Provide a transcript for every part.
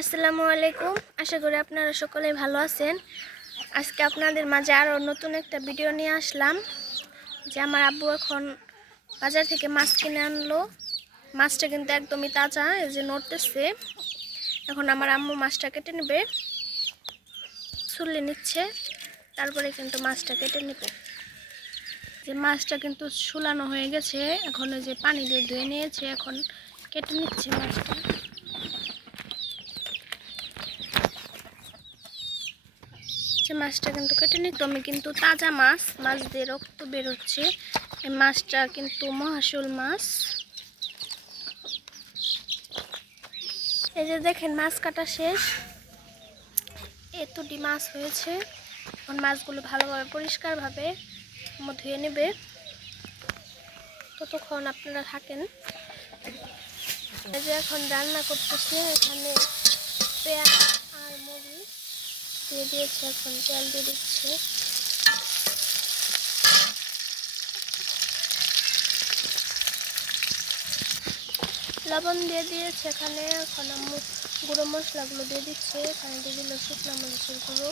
আসসালামু আলাইকুম। আশা করি আপনারা সকলে ভালো আছেন। আজকে আপনাদের মাঝে আরও নতুন একটা ভিডিও নিয়ে আসলাম যে আমার আব্বু এখন বাজার থেকে মাছ কিনে আনলো। মাছটা কিন্তু একদমই তাজা, এই যে নড়তেছে। এখন আমার আম্মু মাছটা কেটে নেবে, ছুলে নিচ্ছে, তারপরে কিন্তু মাছটা কেটে নেবে। যে মাছটা কিন্তু ছুলানো হয়ে গেছে, এখন ওই যে পানি দিয়ে ধুয়ে নিয়েছে, এখন কেটে নিচ্ছে মাছটা। মাছটা কিন্তু কেটে নিতে কিন্তু তাজা মাছ, মাছ দিয়ে রক্ত বেরোচ্ছে। এই মাছটা কিন্তু মহাশোল মাছ। এই যে দেখেন মাছ কাটা শেষ, এতটি মাছ হয়েছে। এখন মাছগুলো ভালোভাবে পরিষ্কারভাবে ধুয়ে নেবে, ততক্ষণ আপনারা থাকেন। এই যে এখন রান্না করতেছে, এখানে পেঁয়াজ আর মরিচ দিয়ে দিয়েছে, এখন তেল দিয়ে দিচ্ছে। লবণ দিয়ে দিয়েছে এখানে, এখন আম্মু গুঁড়ো মশলাগুলো দিয়ে দিচ্ছে। এখানে দিয়ে দিল শুকনো মরিচের গুঁড়ো,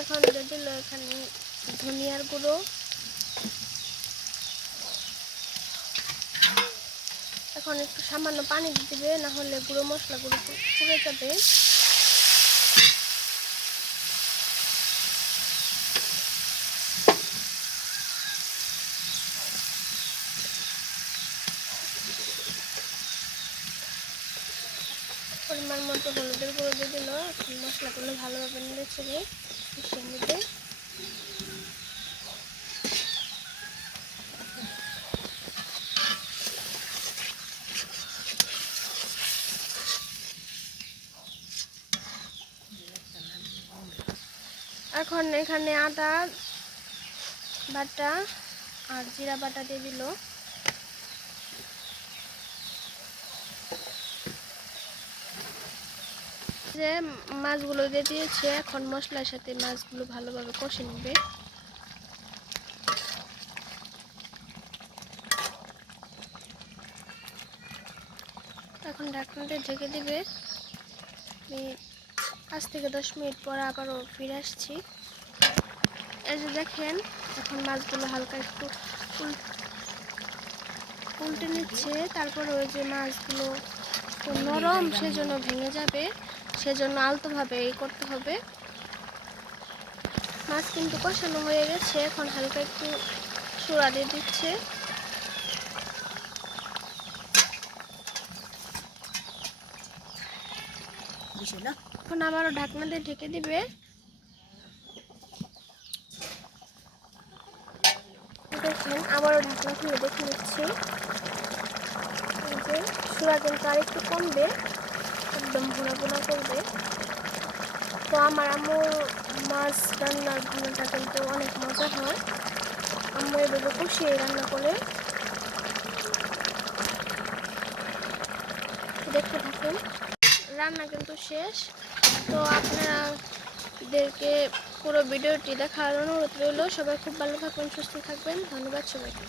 এখন দিয়ে দিল এখানে ধনিয়ার গুঁড়ো, এখন একটু সামান্য পানি দিয়ে দিবে, না হলে গুঁড়ো মশলাগুলো পুড়ে যাবে। পরিমাণ মতো হলুদের গুঁড়ো দিয়ে দিল। এখন মশলাগুলো ভালোভাবে নেড়ে চেড়ে মিশিয়ে নেবে। এখন এখানে আদা বাটা আর জিরা বাটা দিয়ে দিল। যে মাছগুলো দিয়ে দিয়েছে, এখন মশলার সাথে মাছগুলো ভালোভাবে কষে নেবে। এখন ঢাকনাটা ঢেকে দিবে। 5 থেকে 10 মিনিট পর আবারও ফিরে আসছি। এই যে দেখেন এখন মাছগুলো হালকা একটু উল্টে নিচ্ছে, তারপরে ওই যে মাছগুলো নরম, সেজন্য ভেঙে যাবে, সেজন্য আলতোভাবে করতে হবে। মাছ কিন্তু কষানো হয়ে গেছে, এখন হালকা একটু সোড়া দিয়ে দিচ্ছে। এখন আবারও ঢাকনা দিয়ে ঢেকে দিবে। দেখেন আবারও ঢাকনা খুলে দেখে নিচ্ছি, যে সোড়া কিন্তু আর একটু কমবে, একদম ভুনা ভুনা করবে। তো আমার আম্মুর মাছ রান্নার ভুনাটা কিন্তু অনেক মজা হয়। আম্মু এভাবে কষিয়ে রান্না করে। দেখতে থাকুন, রান্না কিন্তু শেষ। তো আপনাদেরকে পুরো ভিডিওটি দেখার অনুরোধ রইল। সবাই খুব ভালো থাকবেন, সুস্থ থাকবেন। ধন্যবাদ সবাইকে।